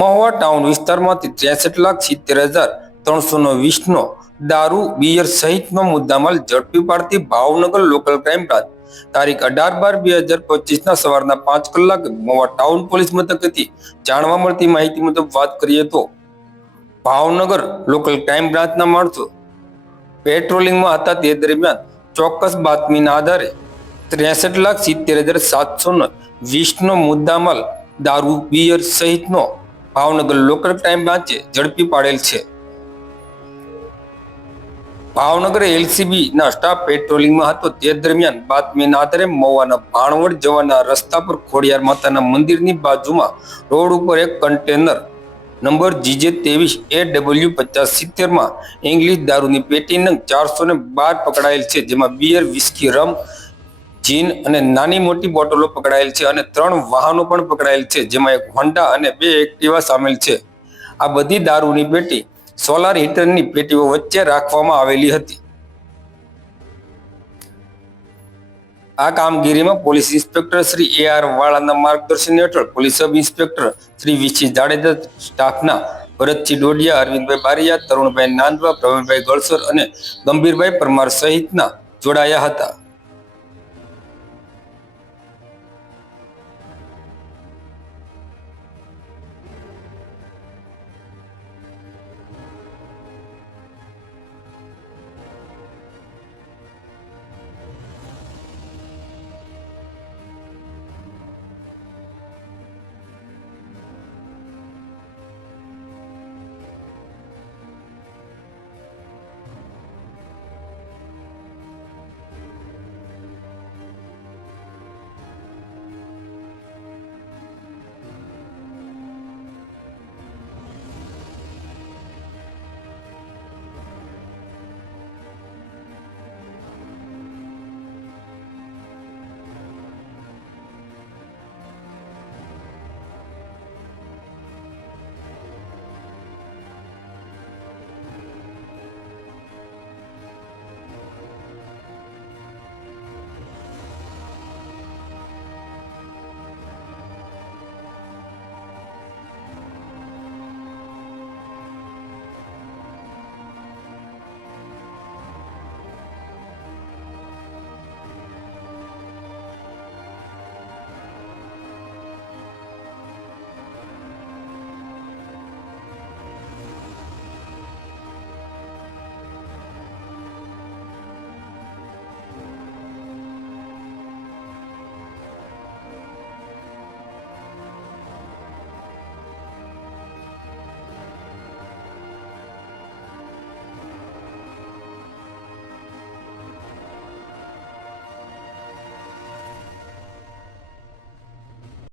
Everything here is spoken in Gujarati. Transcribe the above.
મહુવા ટાઉન વિસ્તારમાંથી 63,70,320નો દારૂ, બિયર સહિતનો મુદ્દામાલ ઝડપી પાડતી ભાવનગર લોકલ ક્રાઇમ બ્રાન્ચ તારીખ 18/12/2025ના સવારના 5 કલાકે મહુવા ટાઉન પોલીસ મથકેથી જાણવા મળતી માહિતી મુજબ વાત કરીએ તો ભાવનગર લોકલ ક્રાઇમ બ્રાન્ચના માણસો પેટ્રોલિંગમાં હતા તે દરમિયાન ચોક્કસ બાતમીના આધારે 63,70,720નો મુદ્દામાલ દારૂ, બિયર સહિતનો ભાવનગર લોકલ ક્રાઇમ બ્રાન્ચે ઝડપી પાડેલ છે. ભાવનગર એલસીબી ના સ્ટાફ પેટ્રોલિંગમાં હતો તે દરમિયાન બાતમીના આધારે મહુવાના ભાણવડ જવાના રસ્તા પર ખોડિયાર માતાના મંદિરની બાજુમાં રોડ ઉપર એક કન્ટેનર નંબર GJ23AW5070માં ઇંગ્લિશ દારૂની પેટી નંગ 412 પકડાયેલ છે, જેમાં બિયર, વિસ્કી, રમ, જીન અને નાની મોટી બોટલો પકડાયેલ છે અને 3 વાહનો પણ પકડાયેલ છે, જેમાં એક હોન્ડા અને 2 એક્ટિવા સામેલ છે. આ બધી દારૂની પેટી સોલાર હીટરની પેટીઓ વચ્ચે રાખવામાં આવેલી હતી. આ કામગીરીમાં પોલીસ ઇન્સ્પેક્ટર શ્રી AR વાળાના માર્ગદર્શન હેઠળ police sub inspector Shri VC Jadeja, સ્ટાફના ભરતસિંહ ડોડિયા, અરવિંદભાઈ બારિયા, તરુણભાઈ નાંદવા, પ્રવીણભાઈ ગળસર અને ગંભીરભાઈ પરમાર સહિતના જોડાયા હતા.